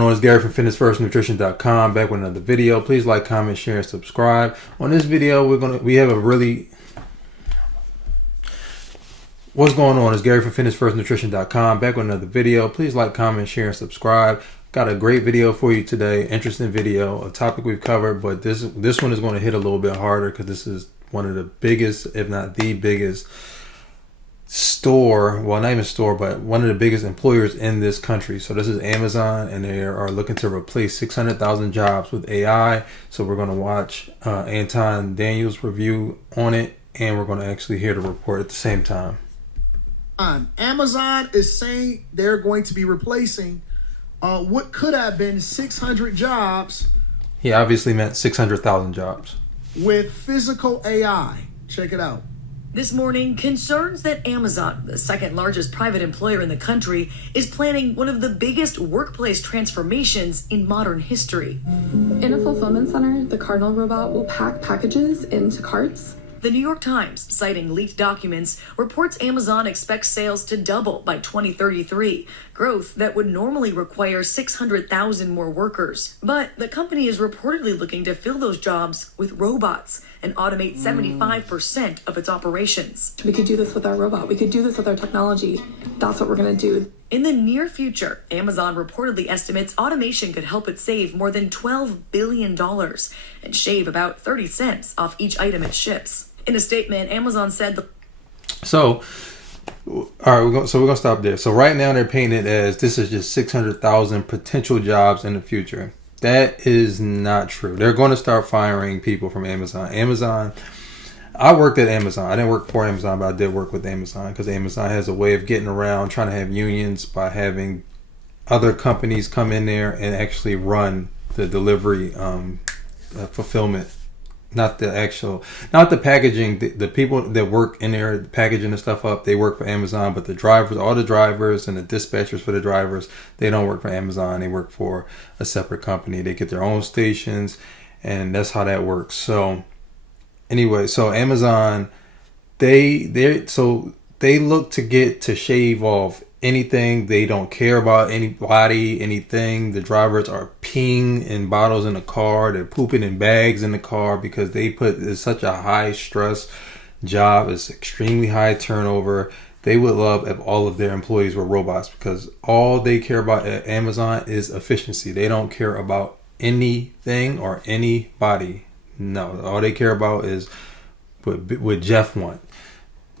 going on? It's Gary from FitnessFirstNutrition.com, back with another video. Please like, comment, share, and subscribe. On this video, we have a really... What's going on? It's Gary from FitnessFirstNutrition.com, back with another video. Please like, comment, share, and subscribe. Got a great video for you today. Interesting video, a topic we've covered, but this one is going to hit a little bit harder because this is one of the biggest, if not the biggest store, well, not even store, but one of the biggest employers in this country. So this is Amazon, and they are looking to replace 600,000 jobs with AI. So we're going to watch Anton Daniels' review on it, and we're going to actually hear the report at the same time. Amazon is saying they're going to be replacing what could have been 600 jobs. He obviously meant 600,000 jobs. With physical AI. Check it out. This morning, concerns that Amazon, the second largest private employer in the country, is planning one of the biggest workplace transformations in modern history. In a fulfillment center, the Cardinal robot will pack packages into carts. The New York Times, citing leaked documents, reports Amazon expects sales to double by 2033, growth that would normally require 600,000 more workers. But the company is reportedly looking to fill those jobs with robots and automate 75% of its operations. We could do this with our robot. We could do this with our technology. That's what we're going to do. In the near future, Amazon reportedly estimates automation could help it save more than $12 billion and shave about 30 cents off each item it ships. In a statement, Amazon said So, all right, we're going to stop there. So right now they're painting it as this is just 600,000 potential jobs in the future. That is not true. They're going to start firing people from Amazon. I worked at Amazon. I didn't work for Amazon, but I did work with Amazon because Amazon has a way of getting around, trying to have unions by having other companies come in there and actually run the delivery fulfillment. Not the packaging. The people that work in there packaging the stuff up, they work for Amazon. But the drivers, all the drivers and the dispatchers for the drivers, they don't work for Amazon. They work for a separate company. They get their own stations, and that's how that works. So anyway, so Amazon, they look to get to shave off anything. They don't care about anybody, anything. The drivers are peeing in bottles in the car. They're pooping in bags in the car because it's such a high stress job. It's extremely high turnover. They would love if all of their employees were robots because all they care about at Amazon is efficiency. They don't care about anything or anybody. No, all they care about is what Jeff wants.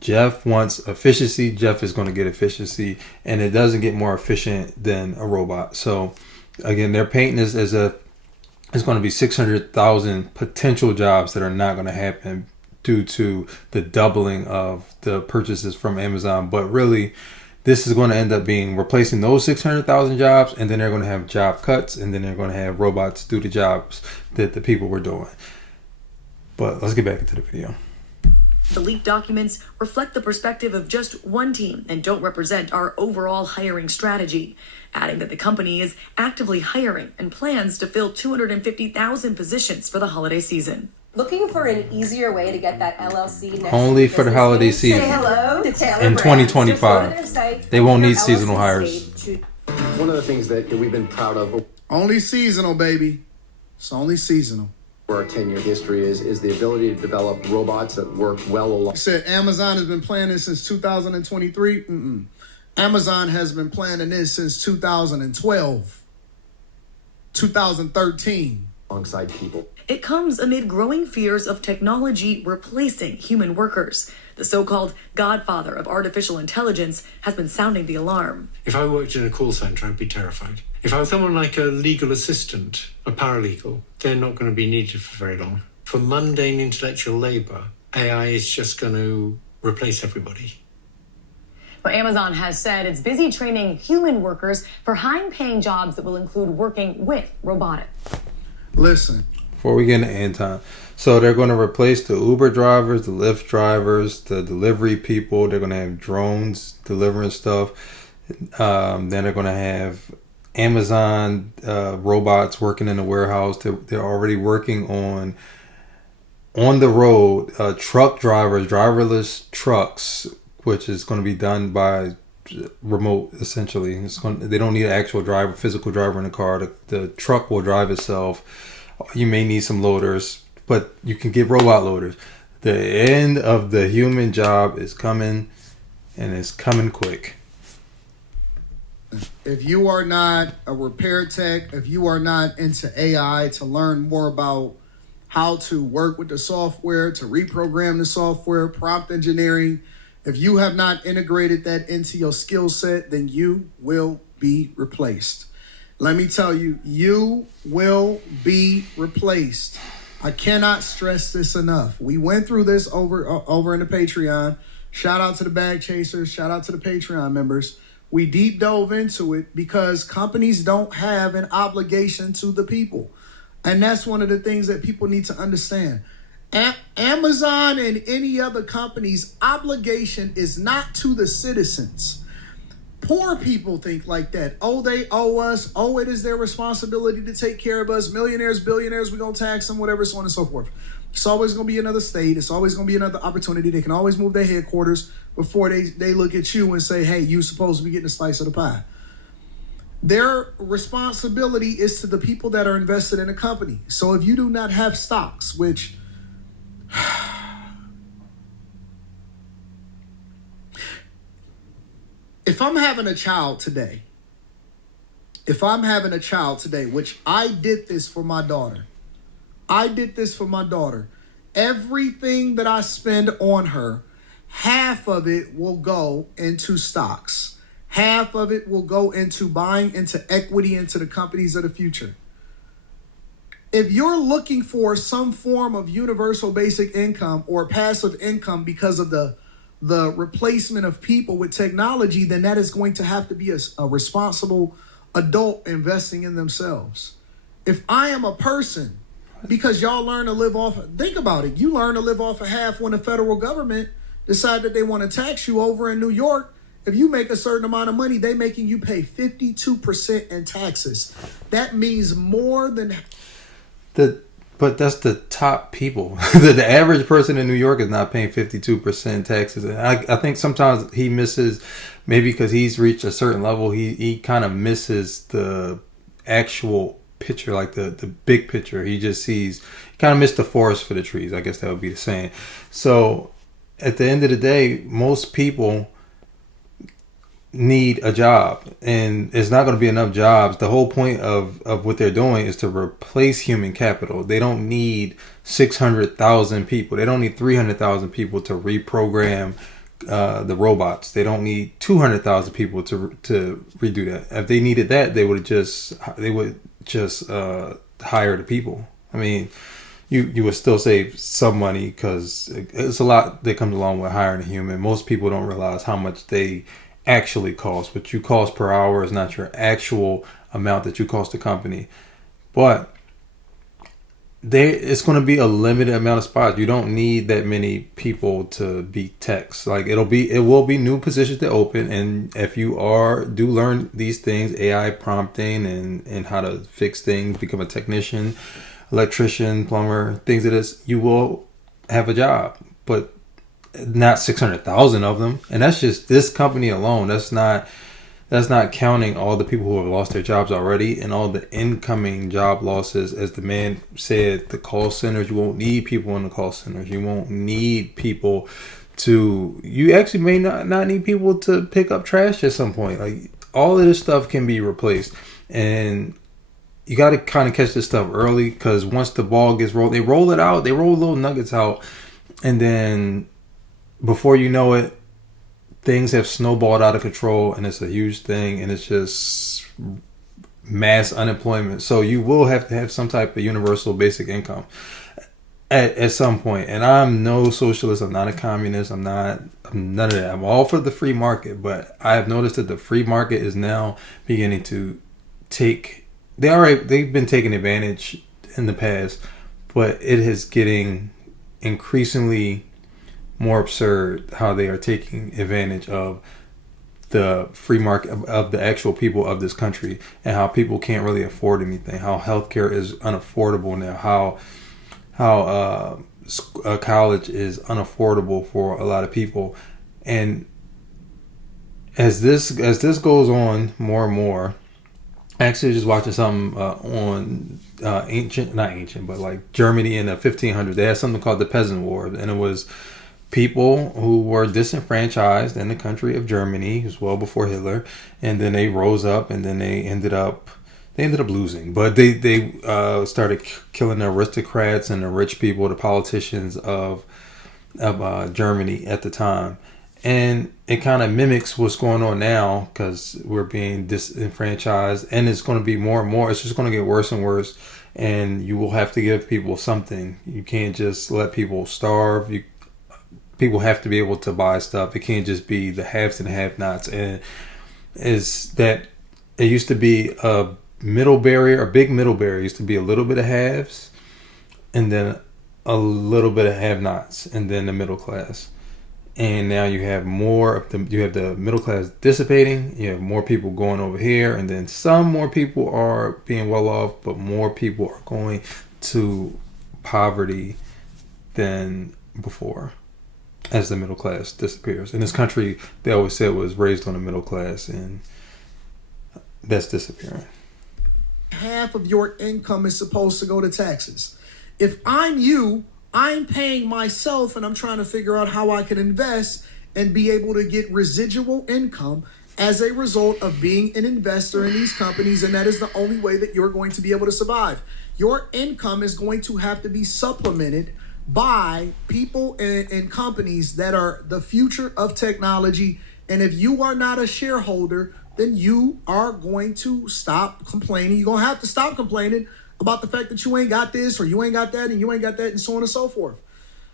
Jeff wants efficiency. Jeff is going to get efficiency, and it doesn't get more efficient than a robot. So again, they're painting this as it's going to be 600,000 potential jobs that are not going to happen due to the doubling of the purchases from Amazon. But really, this is going to end up being replacing those 600,000 jobs, and then they're going to have job cuts, and then they're going to have robots do the jobs that the people were doing. But let's get back into the video. the leaked documents reflect the perspective of just one team and don't represent our overall hiring strategy, adding that the company is actively hiring and plans to fill 250,000 positions for the holiday season. Looking for an easier way to get that LLC next Only for the holiday season. Say hello to Taylor in Brands. 2025. They won't need seasonal hires. One of the things that we've been proud of Only seasonal, baby. It's only seasonal. over our 10-year history is the ability to develop robots that work well along. You said Amazon has been planning this since 2023? Amazon has been planning this since 2012, 2013. Alongside people. It comes amid growing fears of technology replacing human workers. The so-called godfather of artificial intelligence has been sounding the alarm. If I worked in a call centre, I'd be terrified. If I was someone like a legal assistant, a paralegal, they're not going to be needed for very long. For mundane intellectual labour, AI is just going to replace everybody. Well, Amazon has said it's busy training human workers for high-paying jobs that will include working with robotics. Listen. Before we get into Anton, so they're going to replace the Uber drivers, the Lyft drivers, the delivery people. They're going to have drones delivering stuff. Then they're going to have Amazon robots working in the warehouse. They're already working on the road truck drivers, driverless trucks, which is going to be done by remote essentially. They don't need an actual driver, physical driver in the car. The truck will drive itself. You may need some loaders, but you can get robot loaders. The end of the human job is coming, and it's coming quick. If you are not a repair tech, if you are not into AI to learn more about how to work with the software, to reprogram the software, prompt engineering, if you have not integrated that into your skill set, then you will be replaced. Let me tell you, you will be replaced. I cannot stress this enough. We went through this over in the Patreon. Shout out to the bag chasers. Shout out to the Patreon members. We deep dove into it because companies don't have an obligation to the people. And that's one of the things that people need to understand. Amazon and any other company's obligation is not to the citizens. Poor people think like that. Oh, they owe us. Oh, it is their responsibility to take care of us. Millionaires, billionaires, we're going to tax them, whatever, so on and so forth. It's always going to be another state. It's always going to be another opportunity. They can always move their headquarters before they look at you and say, hey, you're supposed to be getting a slice of the pie. Their responsibility is to the people that are invested in a company. So if you do not have stocks, which if I'm having a child today, which I did this for my daughter. Everything that I spend on her, half of it will go into stocks. Half of it will go into buying into equity into the companies of the future. If you're looking for some form of universal basic income or passive income because of the replacement of people with technology, then that is going to have to be a responsible adult investing in themselves. If I am a person, because y'all learn to live off, think about it. You learn to live off of half when the federal government decide that they want to tax you over in New York. If you make a certain amount of money, they making you pay 52% in taxes. That means more than... But that's the top people. The average person in New York is not paying 52% taxes. I think sometimes he misses, maybe because he's reached a certain level, he kind of misses the actual picture, like the big picture. He just sees, he kind of missed the forest for the trees. I guess that would be the saying. So at the end of the day, most people need a job, and it's not going to be enough jobs. The whole point of what they're doing is to replace human capital. They don't need 600,000 people. They don't need 300,000 people to reprogram the robots. They don't need 200,000 people to redo that. If they needed that, they would just hire the people. I mean, you would still save some money because it's a lot that comes along with hiring a human. Most people don't realize how much they actually cost. What you cost per hour is not your actual amount that you cost the company. But it's going to be a limited amount of spots. You don't need that many people to be techs. Like it will be new positions to open, and if you do learn these things, AI prompting and how to fix things, become a technician, electrician, plumber, things of this, you will have a job. But not 600,000 of them, and that's just this company alone. That's not counting all the people who have lost their jobs already and all the incoming job losses. As the man said, the call centers, you won't need people in the call centers. You won't need people you actually may not need people to pick up trash at some point. Like all of this stuff can be replaced, and you got to kind of catch this stuff early, because once the ball gets rolled, they roll it out, they roll little nuggets out, and then before you know it, things have snowballed out of control, and it's a huge thing, and it's just mass unemployment. So you will have to have some type of universal basic income at some point. And I'm no socialist. I'm not a communist. I'm none of that. I'm all for the free market, but I have noticed that the free market is now beginning to they've been taking advantage in the past, but it is getting increasingly more absurd how they are taking advantage of the free market, of the actual people of this country, and how people can't really afford anything, how healthcare is unaffordable now, how college is unaffordable for a lot of people. And as this goes on more and more, actually just watching something on not ancient, but like Germany in the 1500s. They had something called the Peasant War, and it was people who were disenfranchised in the country of Germany. It was well before Hitler, and then they rose up, and then they ended up losing. But they started killing the aristocrats and the rich people, the politicians of Germany at the time. And it kind of mimics what's going on now, because we're being disenfranchised, and it's going to be more and more. It's just going to get worse and worse, and you will have to give people something. You can't just let people starve. People have to be able to buy stuff. It can't just be the haves and have-nots. And is that it used to be a middle barrier, a big middle barrier. It used to be a little bit of haves, and then a little bit of have-nots, and then the middle class. And now you have more of you have the middle class dissipating. You have more people going over here, and then some more people are being well off, but more people are going to poverty than before as the middle class disappears. In this country, they always said was raised on the middle class, and that's disappearing. Half of your income is supposed to go to taxes. If I'm you, I'm paying myself, and I'm trying to figure out how I can invest and be able to get residual income as a result of being an investor in these companies, and that is the only way that you're going to be able to survive. Your income is going to have to be supplemented by people and companies that are the future of technology, and if you are not a shareholder, then you are going to stop complaining. You're going to have to stop complaining about the fact that you ain't got this or you ain't got that and you ain't got that and so on and so forth.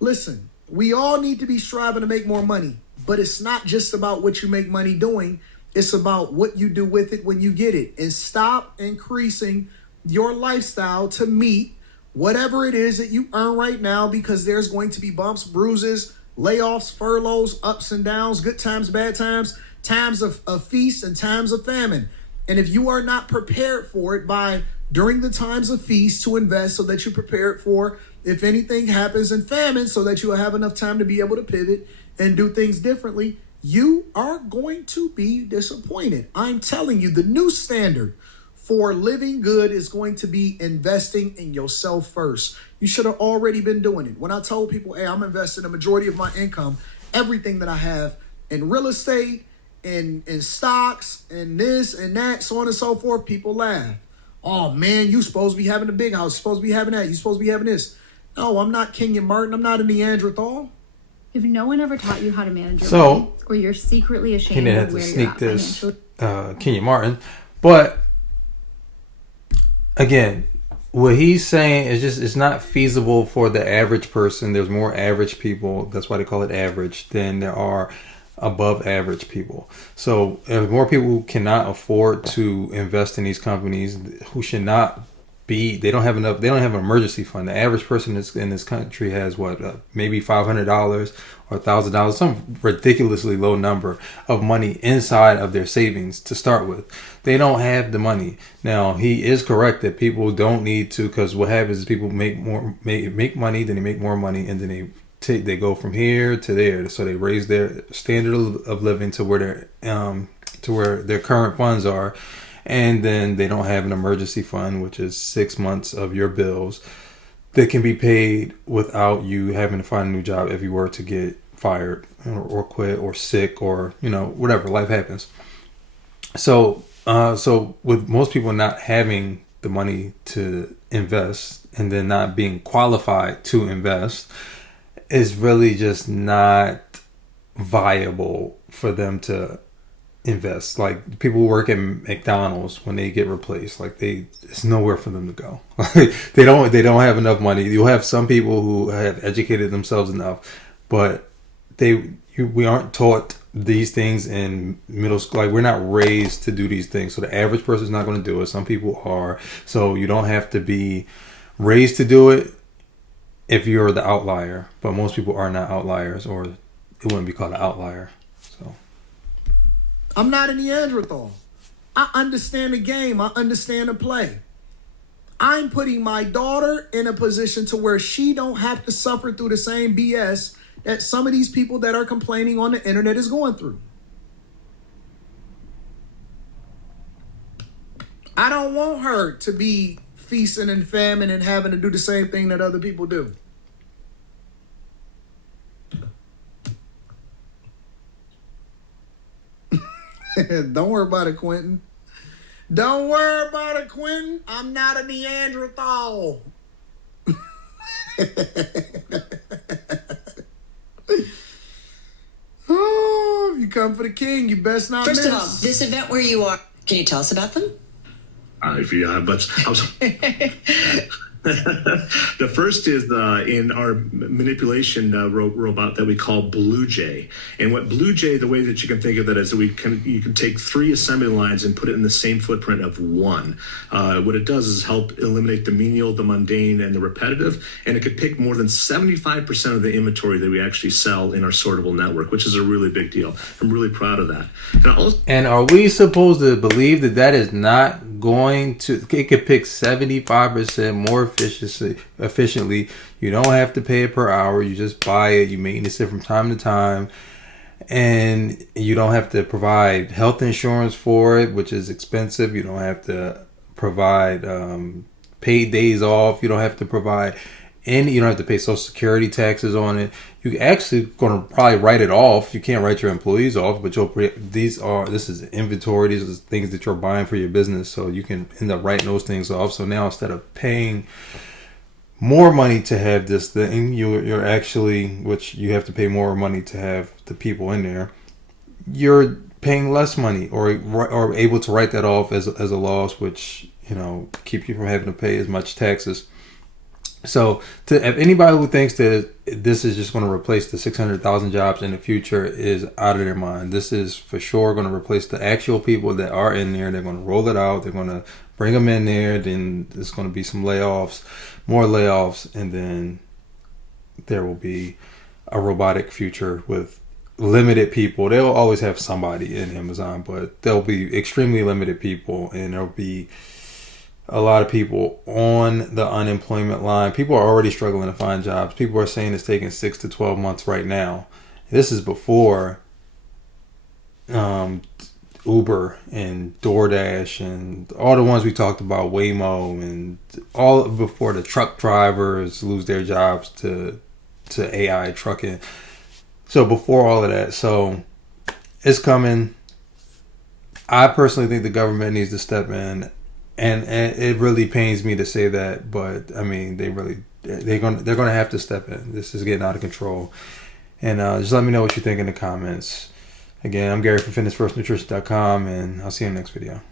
Listen, we all need to be striving to make more money, but it's not just about what you make money doing. It's about what you do with it when you get it. And stop increasing your lifestyle to meet whatever it is that you earn right now, because there's going to be bumps, bruises, layoffs, furloughs, ups and downs, good times, bad times, times of feast and times of famine. And if you are not prepared for it by during the times of feast to invest so that you're prepared for if anything happens in famine, so that you will have enough time to be able to pivot and do things differently, you are going to be disappointed. I'm telling you, the new standard for living good is going to be investing in yourself first. You should have already been doing it. When I told people, hey, I'm investing the majority of my income, everything that I have, in real estate, in stocks, and this and that, so on and so forth, people laugh. Oh man, you supposed to be having a big house. You're supposed to be having that. You're supposed to be having this. No, I'm not Kenyon Martin. I'm not a Neanderthal. If no one ever taught you how to manage your money, or you're secretly ashamed of where you're at financially. Kenyon Martin. But again, what he's saying is just it's not feasible for the average person. There's more average people. That's why they call it average than there are above average people. So if more people who cannot afford to invest in these companies, who should not be, they don't have enough, they don't have an emergency fund. The average person in this country has maybe $500 or $1,000, some ridiculously low number of money inside of their savings to start with. They don't have the money. Now, he is correct that people don't need to, because what happens is people make money, then they make more money, and then they go from here to there. So they raise their standard of living to where their current funds are, and then they don't have an emergency fund, which is 6 months of your bills that can be paid without you having to find a new job if you were to get fired or quit or sick or whatever, life happens. So with most people not having the money to invest and then not being qualified to invest, is really just not viable for them to invest. Like people who work at McDonald's, when they get replaced, it's nowhere for them to go. they don't have enough money. You'll have some people who have educated themselves enough, but we aren't taught these things in middle school. Like we're not raised to do these things. So the average person is not going to do it. Some people are. So you don't have to be raised to do it if you're the outlier, but most people are not outliers, or it wouldn't be called an outlier. So I'm not a Neanderthal. I understand the game. I understand the play. I'm putting my daughter in a position to where she don't have to suffer through the same BS that some of these people that are complaining on the internet is going through. I don't want her to be feasting and famine and having to do the same thing that other people do. Don't worry about it, Quentin. Don't worry about it, Quentin. I'm not a Neanderthal. Oh, you come for the king, you best not miss. First of all, this event where you are, can you tell us about them? The first is in our manipulation robot that we call Blue Jay. And what Blue Jay, the way that you can think of it is that you can take 3 assembly lines and put it in the same footprint of 1. What it does is help eliminate the menial, the mundane, and the repetitive. And it could pick more than 75% of the inventory that we actually sell in our sortable network, which is a really big deal. I'm really proud of that. And are we supposed to believe that is not going to... It could pick 75% more efficiently. You don't have to pay it per hour. You just buy it. You maintenance it from time to time, and you don't have to provide health insurance for it, which is expensive. You don't have to provide paid days off. You don't have to provide any. You don't have to pay Social Security taxes on it. You actually going to probably write it off. You can't write your employees off, but this is inventory. These are things that you're buying for your business, so you can end up writing those things off. So now instead of paying more money to have this thing, you're actually, which you have to pay more money to have the people in there, you're paying less money or able to write that off as a loss, which keep you from having to pay as much taxes. So, if anybody who thinks that this is just going to replace the 600,000 jobs in the future is out of their mind. This is for sure going to replace the actual people that are in there. They're going to roll it out. They're going to bring them in there. Then there's going to be some layoffs, more layoffs, and then there will be a robotic future with limited people. They'll always have somebody in Amazon, but there'll be extremely limited people, and there'll be a lot of people on the unemployment line. People are already struggling to find jobs. People are saying it's taking 6 to 12 months right now. This is before Uber and DoorDash and all the ones we talked about, Waymo, and all before the truck drivers lose their jobs to AI trucking. So before all of that, so it's coming. I personally think the government needs to step in. And it really pains me to say that, but I mean, they're gonna have to step in. This is getting out of control. And just let me know what you think in the comments. Again, I'm Gary from FitnessFirstNutrition.com, and I'll see you in the next video.